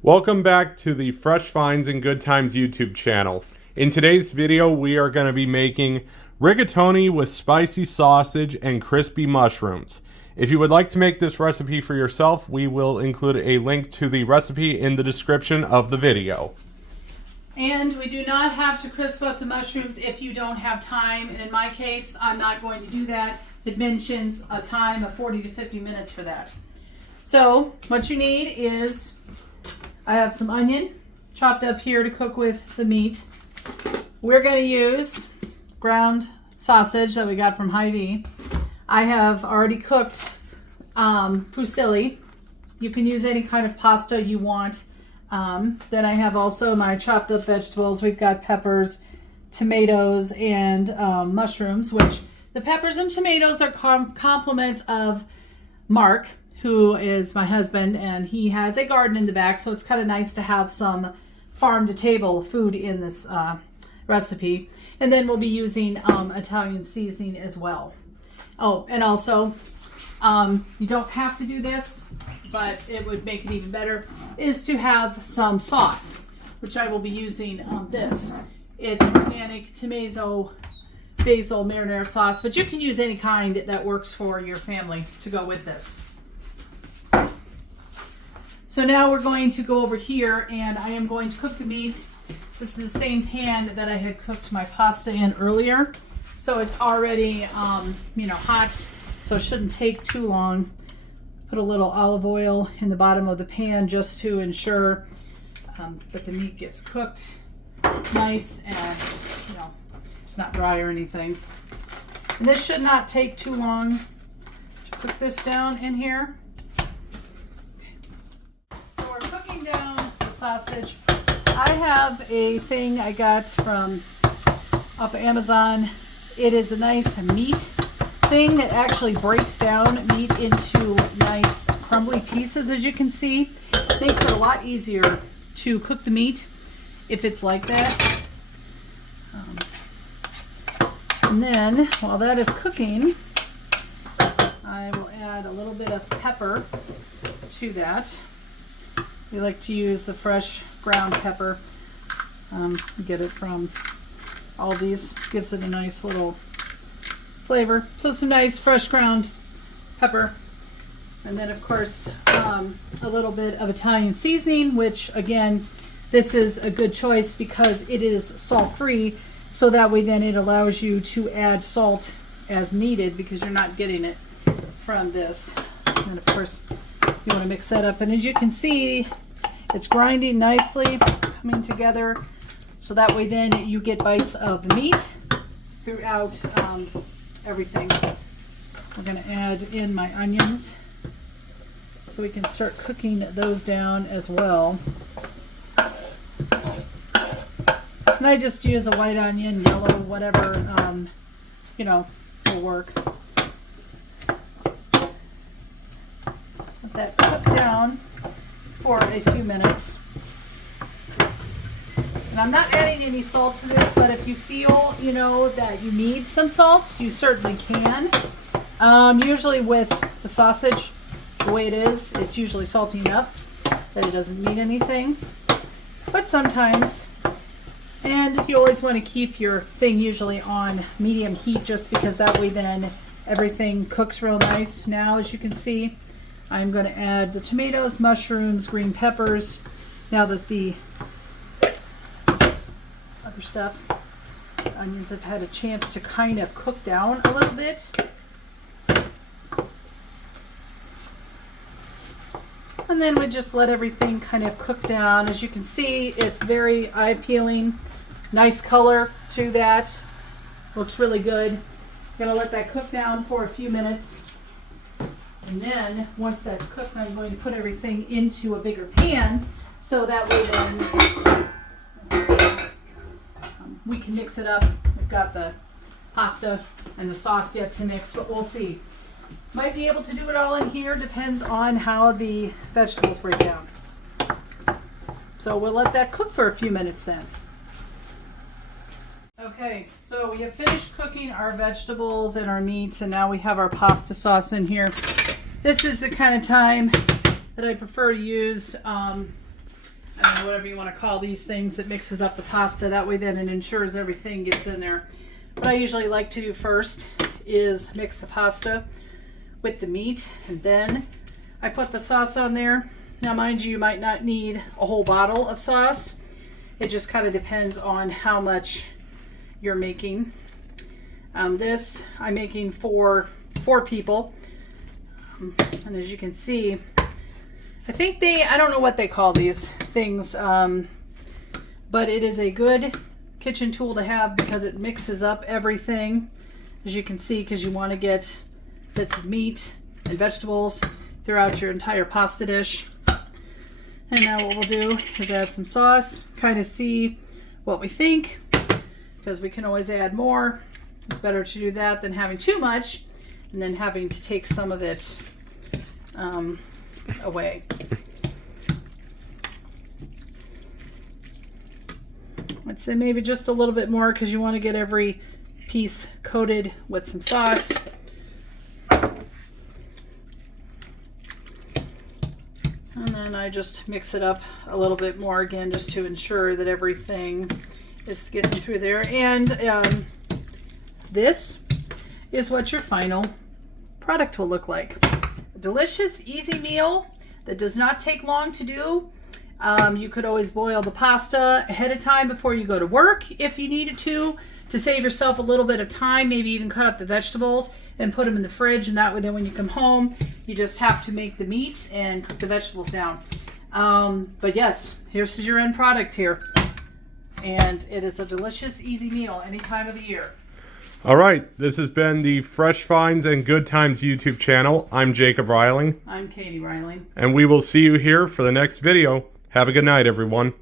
Welcome back to the Fresh Finds and Good Times YouTube channel. In today's video, we are going to be making rigatoni with spicy sausage and crispy mushrooms. If you would like to make this recipe for yourself, we will include a link to the recipe in the description of the video. And we do not have to crisp up the mushrooms if you don't have time. And in my case, I'm not going to do that. It mentions a time of 40 to 50 minutes for that. So what you need is, I have some onion chopped up here to cook with the meat. We're going to use ground sausage that we got from Hy-Vee. I have already cooked fusilli. You can use any kind of pasta you want. Then I have also my chopped up vegetables. We've got peppers, tomatoes, and mushrooms, which the peppers and tomatoes are complements of Mark, who is my husband, and he has a garden in the back, so it's kind of nice to have some farm-to-table food in this recipe. And then we'll be using Italian seasoning as well. Oh, and also, you don't have to do this, but it would make it even better, is to have some sauce, which I will be using this. It's organic tomato basil marinara sauce, but you can use any kind that works for your family to go with this. So now we're going to go over here and I am going to cook the meat. This is the same pan that I had cooked my pasta in earlier. So it's already, hot, so it shouldn't take too long. Put a little olive oil in the bottom of the pan just to ensure that the meat gets cooked nice and, it's not dry or anything. And this should not take too long to cook this down in here. Sausage. I have a thing I got off of Amazon. It is a nice meat thing that actually breaks down meat into nice crumbly pieces, as you can see. Makes it a lot easier to cook the meat if it's like that. And then while that is cooking, I will add a little bit of pepper to that. We like to use the fresh ground pepper. Get it from Aldi's. Gives it a nice little flavor. So some nice fresh ground pepper. And then of course a little bit of Italian seasoning, which again, this is a good choice because it is salt free. So that way then it allows you to add salt as needed because you're not getting it from this. And of course, you want to mix that up, and as you can see, it's grinding nicely, coming together, so that way then you get bites of the meat throughout everything. We're going to add in my onions so we can start cooking those down as well. And I just use a white onion, yellow, whatever, will work. Let that cook down for a few minutes. And I'm not adding any salt to this, but if you feel, that you need some salt, you certainly can. Usually with the sausage, the way it is, it's usually salty enough that it doesn't need anything. But sometimes, and you always want to keep your thing usually on medium heat just because that way then everything cooks real nice. Now, as you can see, I'm going to add the tomatoes, mushrooms, green peppers. Now that the other stuff, the onions have had a chance to kind of cook down a little bit. And then we just let everything kind of cook down. As you can see, it's very eye-appealing. Nice color to that. Looks really good. Gonna let that cook down for a few minutes. And then once that's cooked, I'm going to put everything into a bigger pan so that way then we can mix it up. We've got the pasta and the sauce yet to mix, but we'll see. Might be able to do it all in here, depends on how the vegetables break down. So we'll let that cook for a few minutes then. Okay, so we have finished cooking our vegetables and our meats, and now we have our pasta sauce in here. This is the kind of time that I prefer to use I don't know, whatever you want to call these things that mixes up the pasta. That way then it ensures everything gets in there. What I usually like to do first is mix the pasta with the meat, and then I put the sauce on there. Now mind you, you might not need a whole bottle of sauce. It just kind of depends on how much you're making. This I'm making for 4 people. And as you can see, I think I don't know what they call these things, but it is a good kitchen tool to have because it mixes up everything, as you can see, because you want to get bits of meat and vegetables throughout your entire pasta dish. And now what we'll do is add some sauce, kind of see what we think, because we can always add more. It's better to do that than having too much and then having to take some of it away. I'd say maybe just a little bit more because you want to get every piece coated with some sauce. And then I just mix it up a little bit more again just to ensure that everything is getting through there. And this is what your final product will look like. A delicious, easy meal that does not take long to do. You could always boil the pasta ahead of time before you go to work if you needed to save yourself a little bit of time. Maybe even cut up the vegetables and put them in the fridge, and that way then when you come home you just have to make the meat and cook the vegetables down. But yes, here's your end product here, and it is a delicious, easy meal any time of the year. All right, this has been the Fresh Finds and Good Times YouTube channel. I'm Jacob Reiling. I'm Katie Reiling. And we will see you here for the next video. Have a good night, everyone.